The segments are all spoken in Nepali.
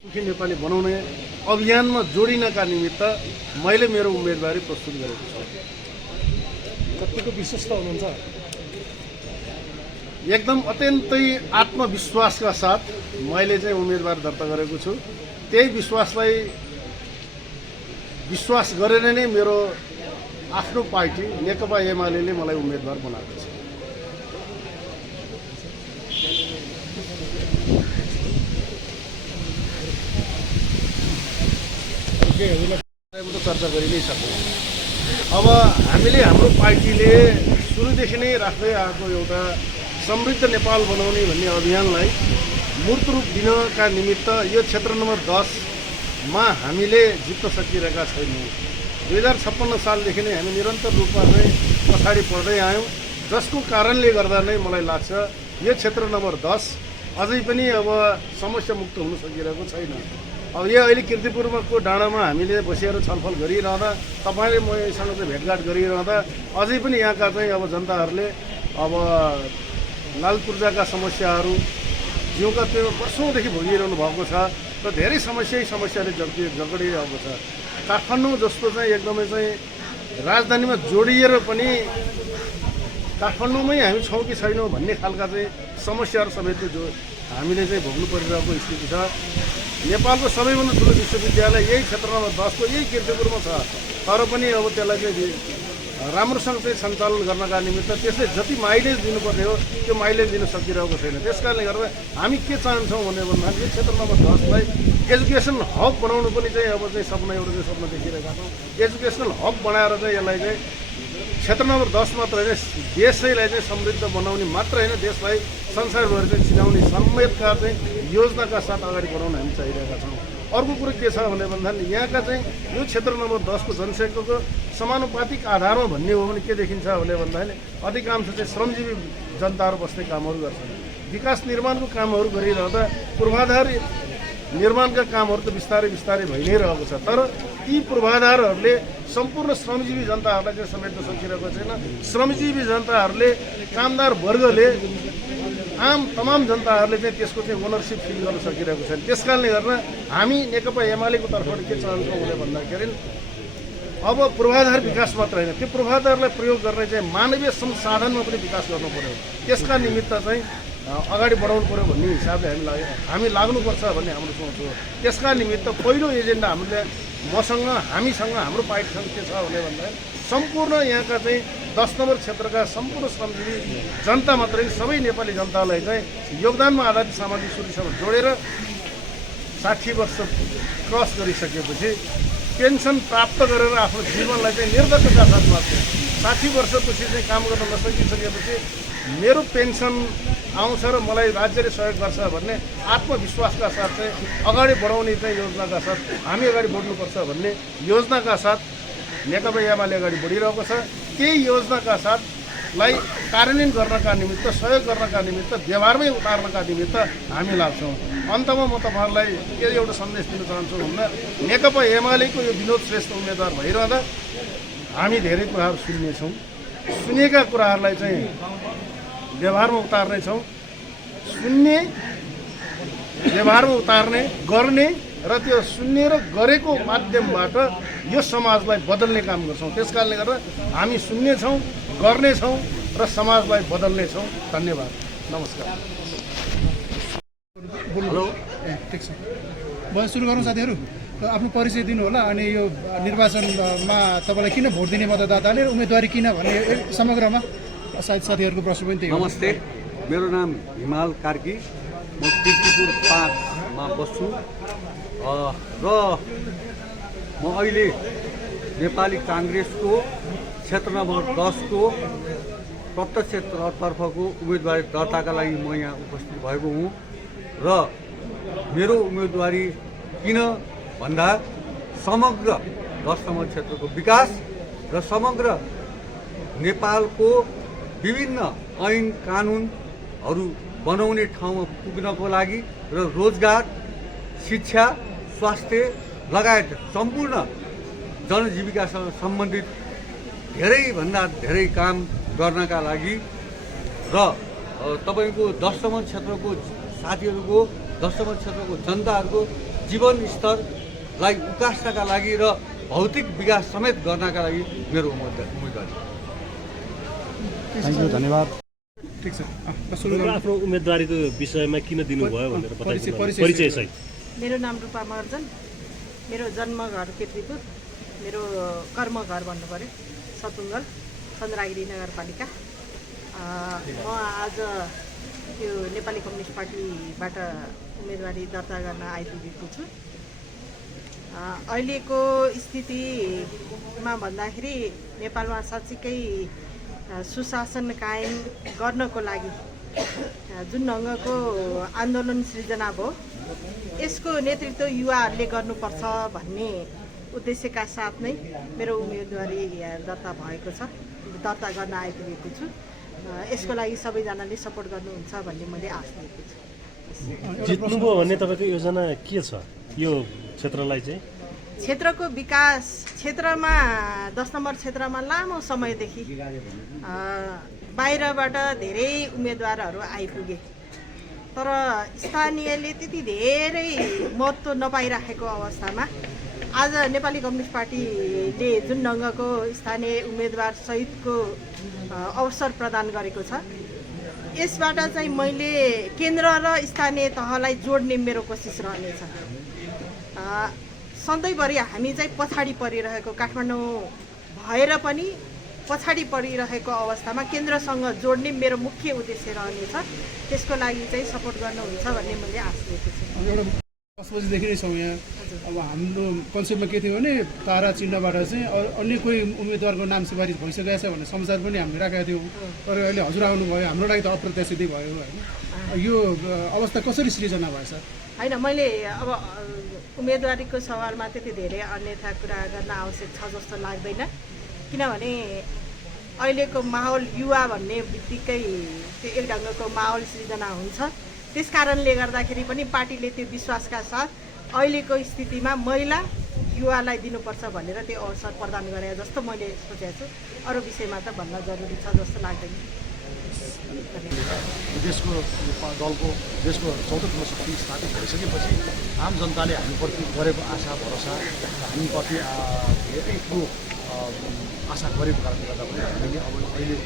सुखी नेपाली बनाउने अभियानमा जोडिनका निमित्त मैले मेरो उम्मेदवारी प्रस्तुत गरेको छु। कतिको विश्वस्त हुनुहुन्छ? एकदम अत्यन्तै आत्मविश्वासका साथ मैले चाहिँ उम्मेदवार दर्ता गरेको छु। त्यही विश्वासलाई विश्वास गरेर नै मेरो आफ्नो पार्टी नेकपा एमाले मलाई उम्मेदवार बनाएको छ। चर्चा गरि नै सक्छौँ। अब हामीले हाम्रो पार्टीले सुरुदेखि नै राख्दै आएको एउटा समृद्ध नेपाल बनाउने भन्ने अभियानलाई मूर्त रूप दिनका निमित्त यो क्षेत्र नम्बर 10मा हामीले जित्न सकिरहेका छैनौँ। 2056 सालदेखि नै हामी निरन्तर रूपमा चाहिँ पछाडि पर्दै आयौँ, जसको कारणले गर्दा नै मलाई लाग्छ यो क्षेत्र नम्बर 10 अझै पनि अब समस्या मुक्त हुन सकिरहेको छैन। अब यो अहिले कीर्तिपुरको डाँडामा हामीले बसेर छलफल गरिरहँदा, तपाईँले मसँग चाहिँ भेटघाट गरिरहँदा अझै पनि यहाँका चाहिँ अब जनताहरूले अब लाल पूर्जाका समस्याहरू जिउका त्यो वर्षौँदेखि भोगिरहनु भएको छ र धेरै समस्याले जगडिरहेको छ। काठमाडौँ जस्तो चाहिँ एकदमै चाहिँ राजधानीमा जोडिएर पनि काठमाडौँमै हामी छौँ कि छैनौँ भन्ने खालका चाहिँ समस्याहरू समेत जो हामीले चाहिँ भोग्नु परिरहेको स्थिति छ। नेपालको सबैभन्दा ठुलो विश्वविद्यालय यही क्षेत्र नम्बर 10को यही कीर्तिपुरमा छ, तर पनि अब त्यसलाई चाहिँ राम्रोसँग चाहिँ सञ्चालन गर्नका निमित्त त्यसले जति माइलेज दिनुपर्ने हो त्यो माइलेज दिन सकिरहेको छैन। त्यस कारणले गर्दा हामी के चाहन्छौँ भने भन्दाखेरि यो क्षेत्र नम्बर 10लाई एजुकेसन हब बनाउनु पनि चाहिँ अब चाहिँ सपना एउटा चाहिँ सपना देखिरहेका छौँ। एजुकेसनल हब बनाएर चाहिँ यसलाई चाहिँ क्षेत्र नम्बर 10 मात्र होइन, देशैलाई चाहिँ समृद्ध बनाउने मात्र होइन, देशलाई संसारभर चाहिँ चिनाउने समेतका चाहिँ योजनाका साथ अगाडि बढाउन हामी चाहिरहेका छौँ। अर्को कुरो के छ भने भन्दाखेरि यहाँका चाहिँ यो क्षेत्र नम्बर 10को जनसङ्ख्याको समानुपातिक आधारमा भन्ने हो भने के देखिन्छ भने भन्दाखेरि अधिकांश चाहिँ श्रमजीवी जनताहरू बस्ने कामहरू गर्छन्। विकास निर्माणको कामहरू गरिरहँदा पूर्वाधार निर्माणका कामहरू त बिस्तारै भइ नै रहेको छ, तर ती पूर्वाधारहरूले सम्पूर्ण श्रमजीवी जनताहरूलाई चाहिँ समेट्न सकिरहेको छैन। श्रमजीवी जनताहरूले, कामदार वर्गले, तमाम जनताहरूले चाहिँ त्यसको चाहिँ ओनरसिप फिल गर्न सकिरहेको छैन। त्यस कारणले गर्दा हामी नेकपा एमालेको तर्फबाट के चाहन्छौँ भने भन्दाखेरि अब पूर्वाधार विकास मात्र होइन, त्यो पूर्वाधारलाई प्रयोग गर्ने चाहिँ मानवीय संसाधनमा पनि विकास गर्नु पर्यो। त्यसका निमित्त चाहिँ अगाडि बढाउनु पर्यो भन्ने हिसाबले हामी लाग्नुपर्छ भन्ने हाम्रो सोच हो। त्यसका निमित्त पहिलो एजेन्डा हामीसँग हाम्रो पार्टीसँग के छ भने भन्दाखेरि सम्पूर्ण यहाँका चाहिँ 10 नम्बर क्षेत्रका सम्पूर्ण श्रमजीवी जनता मात्रै सबै नेपाली जनतालाई चाहिँ योगदानमा आधारित सामाजिक सुरक्षासँग जोडेर 60 वर्ष क्रस गरिसकेपछि पेन्सन प्राप्त गरेर आफ्नो जीवनलाई चाहिँ निर्धक्कका साथ मात्र 60 वर्षपछि चाहिँ काम गर्न नसकिसकेपछि मेरो पेन्सन आउँछ र मलाई राज्यले सहयोग गर्छ भन्ने आत्मविश्वासका साथ चाहिँ अगाडि बढाउने चाहिँ योजनाका साथ हामी अगाडि बढ्नुपर्छ भन्ने योजनाका साथ नेकपा एमाले अगाडि बढिरहेको छ। त्यही योजनाका साथलाई कार्यान्वयन गर्नका निमित्त, सहयोग गर्नका निमित्त, व्यवहारमै उतार्नका निमित्त हामी लाग्छौँ। अन्तमा म तपाईँहरूलाई के एउटा सन्देश दिन चाहन्छु भन्दा नेकपा एमालेको यो विनोद श्रेष्ठ उम्मेदवार भइरहँदा हामी धेरै कुराहरू सुन्नेछौँ, सुनेका कुराहरूलाई चाहिँ व्यवहारमा उतार्नेछौँ। सुन्ने, व्यवहारमा उतार्ने, गर्ने र त्यो सुन्ने र गरेको माध्यमबाट यो समाजलाई बदल्ने काम गर्छौँ। त्यस कारणले गर्दा हामी सुन्नेछौँ, गर्नेछौँ र समाजलाई बदल्नेछौँ। धन्यवाद, नमस्कार। हेलो, ठिक छ, भयो सुरु गरौँ साथीहरू। आफ्नो परिचय दिनु होला अनि यो निर्वाचनमा तपाईँलाई किन भोट दिने मतदाताले, उम्मेदवारी किन भन्ने समग्रमा सायद साथीहरूको प्रश्न पनि त्यही हो। नमस्ते, मेरो नाम हिमाल कार्की, म कीर्तिपुर 5मा बस्छु र म अहिले नेपाली काङ्ग्रेसको क्षेत्र नम्बर 10को प्रत्यक्ष तर्फको उम्मेदवारी दर्ताका लागि म यहाँ उपस्थित भएको हुँ र मेरो उम्मेदवारी किन भन्दा समग्र 10 नम्बर क्षेत्रको विकास र समग्र नेपालको विभिन्न ऐन कानुनहरू बनाउने ठाउँमा पुग्नको लागि र रोजगार, शिक्षा, स्वास्थ्य लगायत सम्पूर्ण जनजीविकासँग सम्बन्धित धेरैभन्दा धेरै काम गर्नका लागि र तपाईँको 10 नम्बर क्षेत्रको साथीहरूको, 10 नम्बर क्षेत्रको जनताहरूको जीवन स्तरलाई उकास्नका लागि र भौतिक विकास समेत गर्नका लागि मेरो उम्मेदवारी। थ्याङ्क यू, धन्यवाद। ठिक छ, सुरु गरौँ। आफ्नो उम्मेदवारीको विषयमा किन दिनुभयो भनेर परिचय परिचय सहित। मेरो नाम रूपा महर्जन, मेरो जन्म घर केतलीपुर, मेरो कर्म घर भन्नु पऱ्यो सतुङ्गल चन्द्रगिरी नगरपालिका। म आज यो नेपाली कम्युनिस्ट पार्टीबाट उम्मेदवारी दर्ता गर्न आइपुगेको छु। अहिलेको स्थितिमा भन्दाखेरि नेपालमा साँच्चीकै सुशासन कायम गर्नको लागि जुन ढङ्गको आन्दोलन सृजना भयो यसको नेतृत्व युवाहरूले गर्नुपर्छ भन्ने उद्देश्यका साथ नै मेरो उम्मेदवारी दर्ता भएको छ, दर्ता गर्न आइपुगेको छु। यसको लागि सबैजनाले सपोर्ट गर्नुहुन्छ भन्ने मैले आश लिएको छु। जित्नुभयो भन्ने तपाईँको योजना के छ यो क्षेत्रलाई चाहिँ? क्षेत्रको विकास, क्षेत्रमा 10 नम्बर क्षेत्रमा लामो समयदेखि बाहिरबाट धेरै उम्मेदवारहरू आइपुगे, तर स्थानीयले त्यति धेरै महत्त्व नपाइराखेको अवस्थामा आज नेपाली कम्युनिस्ट पार्टीले जुन ढङ्गको स्थानीय उम्मेदवार सहितको अवसर प्रदान गरेको छ, यसबाट चाहिँ मैले केन्द्र र स्थानीय तहलाई जोड्ने मेरो कोसिस रहनेछ। सधैँभरि हामी चाहिँ पछाडि परिरहेको, काठमाडौँ भएर पनि पछाडि परिरहेको अवस्थामा केन्द्रसँग जोड्ने मेरो मुख्य उद्देश्य रहनेछ। त्यसको लागि चाहिँ सपोर्ट गर्नुहुन्छ भन्ने मैले आश लिएको छु। एउटा 10 बजीदेखि नै छौँ यहाँ। अब हाम्रो कन्सेप्टमा के थियो भने तारा चिन्हबाट चाहिँ अन्य कोही उम्मेदवारको नाम सिफारिस भइसकेको छ भन्ने समाचार पनि हामीले राखेका थियौँ, तर अहिले हजुर आउनुभयो, हाम्रो लागि त अप्रत्याशितै भयो होइन। यो अवस्था कसरी सृजना भएछ? होइन, मैले अब उम्मेदवारीको सवालमा त्यति धेरै अन्यथा कुरा गर्न आवश्यक छ जस्तो लाग्दैन, किनभने अहिलेको माहौल युवा भन्ने बित्तिकै त्यो एक ढङ्गको माहौल सृजना हुन्छ। त्यस कारणले गर्दाखेरि पनि पार्टीले त्यो विश्वासका साथ अहिलेको स्थितिमा महिला युवालाई दिनुपर्छ भनेर त्यो अवसर प्रदान गरे जस्तो मैले सोचेको छु। अरू विषयमा त भन्न जरुरी छ जस्तो लाग्दैन। देशको दलको देशको चौथो ठुलो शक्ति स्थापित भइसकेपछि आम जनताले हामीप्रति गरेको आशा भरोसा हामीप्रति धेरै ठुलो आशा गरेको कारणले गर्दा पनि हामीले अब अहिले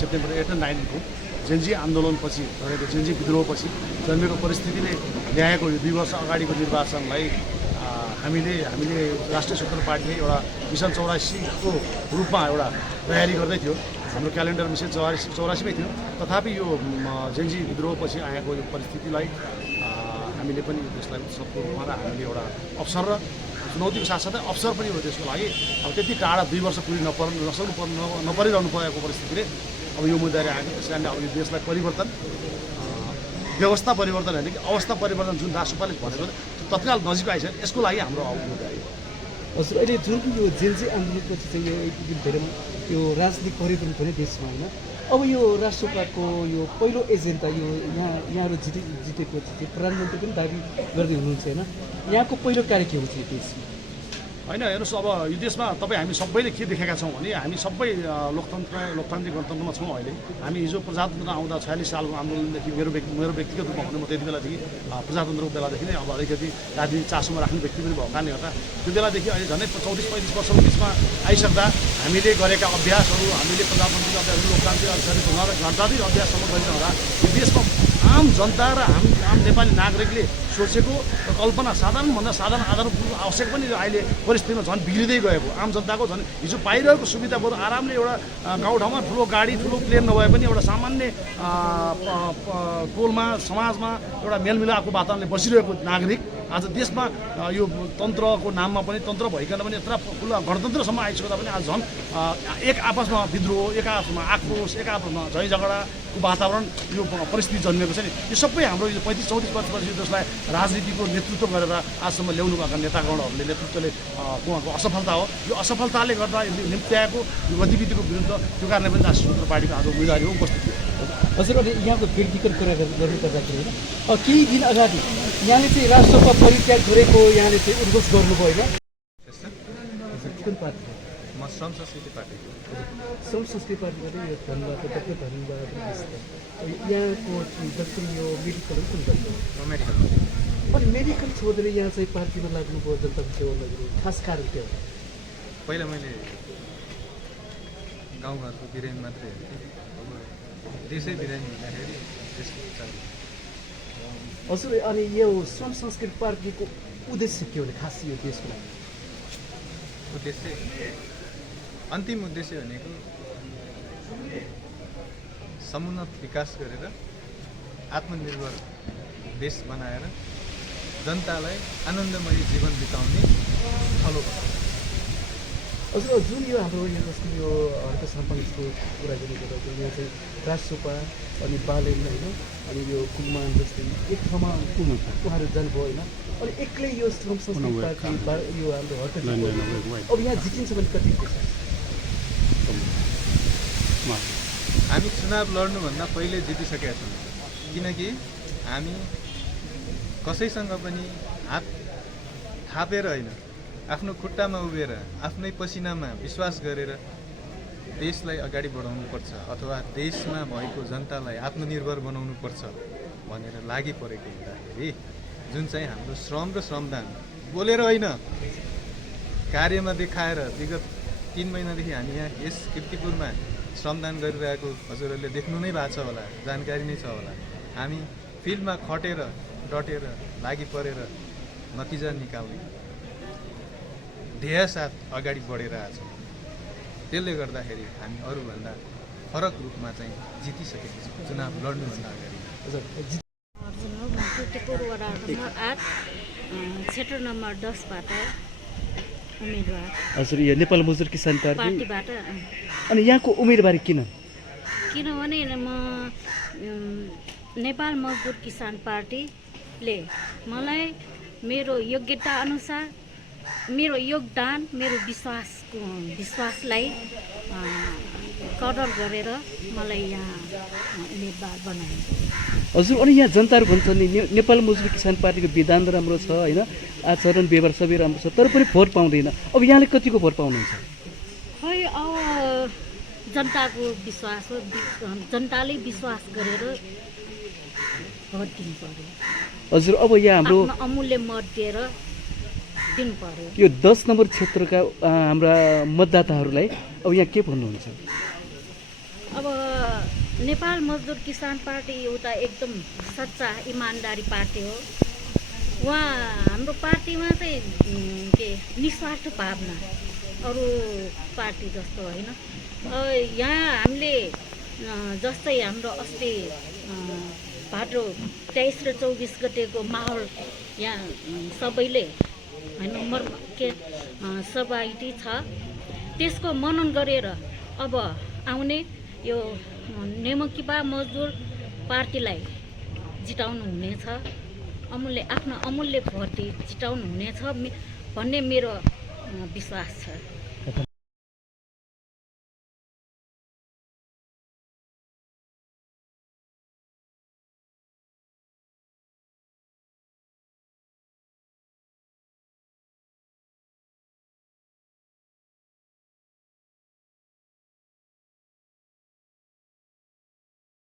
सेप्टेम्बर 8 र 9 को जेन्जी आन्दोलनपछि गरेको जेन्जी विद्रोहपछि जन्मेको परिस्थितिले ल्याएको यो 2 वर्ष अगाडिको निर्वाचनलाई हामीले राष्ट्रिय स्वतन्त्र पार्टीले एउटा मिसन 84 को रूपमा एउटा तयारी गर्दै थियो। हाम्रो क्यालेन्डर मिसन 84 मै थियो। तथापि यो जेन्जी विद्रोहपछि आएको यो परिस्थितिलाई हामीले पनि त्यसलाई उत्सवको रूपमा र हामीले एउटा अवसर र चुनौतीको साथसाथै अवसर पनि हो त्यसको लागि। अब त्यति टाढा 2 वर्ष पुरी नपरिरहनु परेको परिस्थितिले अब यो उम्मेदवारी आएको। त्यस कारणले अब यो देशलाई परिवर्तन, व्यवस्था परिवर्तन होइन कि अवस्था परिवर्तन जुन राष्ट्रपालले भनेको तत्काल नजिक आइसक्यो, यसको लागि हाम्रो उम्मेदवारी। हजुर, अहिले जुन यो जेन्जी आन्दोलनपछि चाहिँ यो एकदम धेरै यो राजनीतिक परिवर्तन पनि देशमा होइन। अब यो राष्ट्रपालको यो पहिलो एजेन्डा यो यहाँहरू जितेको चाहिँ प्रधानमन्त्री पनि दाबी गर्दै हुनुहुन्छ होइन, यहाँको पहिलो कार्य के हुन्छ यो देशमा? होइन, हेर्नुहोस्, अब यो देशमा तपाईँ हामी सबैले के देखेका छौँ भने हामी सबै लोकतान्त्रिक गणतन्त्रमा छौँ। अहिले हामी हिजो प्रजातन्त्र आउँदा 46 सालको आन्दोलनदेखि मेरो व्यक्तिगत रूपमा भने म त्यति बेलादेखि प्रजातन्त्रको बेलादेखि नै अब अलिकति राजनीतिक चासोमा राख्ने व्यक्ति पनि भएको कारणले गर्दा त्यो बेलादेखि अहिले झन्डै 34-35 वर्षको बिचमा आइसक्दा हामीले गरेका अभ्यासहरू, हामीले प्रजातान्त्रिक अभ्यासहरू, लोकतान्त्रिक अभ्यासहरू, गणतान्त्रिक अभ्याससम्म गरिरहँदा यो देशमा आम जनता र आम नेपाली नागरिकले सोचेको कल्पना साधारणभन्दा साधारण आधारभूत आवश्यक पनि अहिले परिस्थितिमा झन् बिग्रिँदै गएको। आम जनताको झन् हिजो पाइरहेको सुविधा बरु आरामले एउटा गाउँठाउँमा ठुलो गाडी ठुलो प्लेन नभए पनि एउटा सामान्य टोलमा समाजमा एउटा मेलमिलापको वातावरणले बसिरहेको नागरिक आज देशमा यो तन्त्रको नाममा पनि तन्त्र भइकन पनि यत्र ठुलो गणतन्त्रसम्म आइसक्दा पनि आज झन् एक आपसमा विद्रोह, एक आपसमा आक्रोश, एक आपसमा झै झगडाको वातावरण यो परिस्थिति जन्मेको छ नि। यो सबै हाम्रो यो 35-34 वर्षपछि जसलाई राजनीतिको नेतृत्व गरेर आजसम्म ल्याउनु भएका नेतागणहरूले नेतृत्वले उहाँको असफलता हो। यो असफलताले गर्दा निम्त्याएको यो गतिविधिको विरुद्ध त्यो कारणले पनि राष्ट्रिय स्वतन्त्र पार्टीको आज उम्मेदवारी उपस्थित थियो। हजुर, अहिले यहाँको व्यक्तिगत कुरा गर्नु पर्दाखेरि होइन, केही दिन अगाडि यहाँले चाहिँ राष्ट्रसभा परित्याग गरेको यहाँले चाहिँ उद्घोष गर्नुभयो होइन? कुन पार्टी? म श्रम संस्कृति पार्टीको श्रम संस्कृति पार्टीबाट यो धनबहादुर डाक्टर धनबहादुर विष्ट यहाँको जस्तै यो मेडिकलहरू कुन गर्नु म मेडिकल अनि मेडिकल छोडेर यहाँ चाहिँ पार्टीमा लाग्नुभयो जनताको सेवा नगरी खास कारण के हो पहिला मैले गाउँघरको बिरामी मात्रै हेर्थेँ अब देशै बिरामी हुँदाखेरि त्यसको चाहियो हजुर अनि यो श्रम संस्कृति पार्टीको उद्देश्य के हो खास यो देशको लागि उद्देश्य अन्तिम उद्देश्य भनेको समुन्नत विकास गरेर आत्मनिर्भर देश बनाएर जनतालाई आनन्दमय जीवन बिताउने थलो हजुर जुन यो हाम्रो यो जस्तो यो हर्क सरपञ्चको कुरा गर्नुपर्दा यो चाहिँ राजसोपा अनि बालेन होइन अनि यो कुलमान जस्तै एक ठाउँमा उहाँहरू जानुभयो होइन अनि एक्लै यो श्रम संस्कृति पार्टी यो हाम्रो हर्क अब यहाँ जितिन्छ भने कति हामी चुनाव लड्नुभन्दा पहिले जितिसकेका छौँ किनकि हामी कसैसँग पनि हात थापेर होइन आफ्नो खुट्टामा उभिएर आफ्नै पसिनामा विश्वास गरेर देशलाई अगाडि बढाउनुपर्छ अथवा देशमा भएको जनतालाई आत्मनिर्भर बनाउनुपर्छ भनेर लागि परेको हुँदाखेरि जुन चाहिँ हाम्रो श्रम र श्रमदान बोलेर होइन कार्यमा देखाएर विगत 3 महिनादेखि हामी यहाँ यस कीर्तिपुरमा श्रमदान गरिरहेको हजुरहरूले देख्नु नै भएको छ होला जानकारी नै छ होला हामी फिल्डमा खटेर डटेर लागि परेर नतिजा निकाल्ने ध्येय साथ अगाडि बढेर आएको छौँ त्यसले गर्दाखेरि हामी अरूभन्दा फरक रूपमा चाहिँ जितिसकेका छौँ चुनाव लड्नुभन्दा अगाडि वडा नम्बर 8 क्षेत्र नम्बर 10बाट उम्मेदवार हजुर यो नेपाल मजदुर किसान पार्टीबाट अनि यहाँको उम्मेदवारी किनभने म नेपाल मजदुर किसान पार्टीले मलाई मेरो योग्यता अनुसार मेरो योगदान मेरो विश्वासलाई कदर गरेर मलाई यहाँ उम्मेदवार बनाए हजुर अनि यहाँ जनताहरू भन्छन् नि नेपाल मजदुर किसान पार्टीको विधान राम्रो छ होइन आचरण व्यवहार सबै राम्रो छ तर पनि भोट पाउँदैन अब यहाँले कतिको भोट पाउनुहुन्छ खै अब जनताको विश्वास हो जनताले विश्वास गरेर भोट दिनु पर्यो हजुर अब यहाँ हाम्रो अमूल्य मत दिएर दिनु पर्यो यो 10 नम्बर क्षेत्रका हाम्रा मतदाताहरूलाई अब यहाँ के भन्नुहुन्छ अब नेपाल मजदुर किसान पार्टी एउटा एकदम सच्चा इमान्दारी पार्टी हो उहाँ हाम्रो पार्टीमा चाहिँ के निस्वार्थ भावना अरू पार्टी जस्तो होइन यहाँ हामीले जस्तै हाम्रो अस्ति भाद्र 23 र 24 गतेको माहौल यहाँ सबैले होइन सहभागी छ त्यसको मनन गरेर अब आउने यो नेमकिपा मजदुर पार्टीलाई जिताउनु हुनेछ आफ्नो अमूल्य भोट जिताउनु हुनेछ भन्ने मेरो विश्वास छ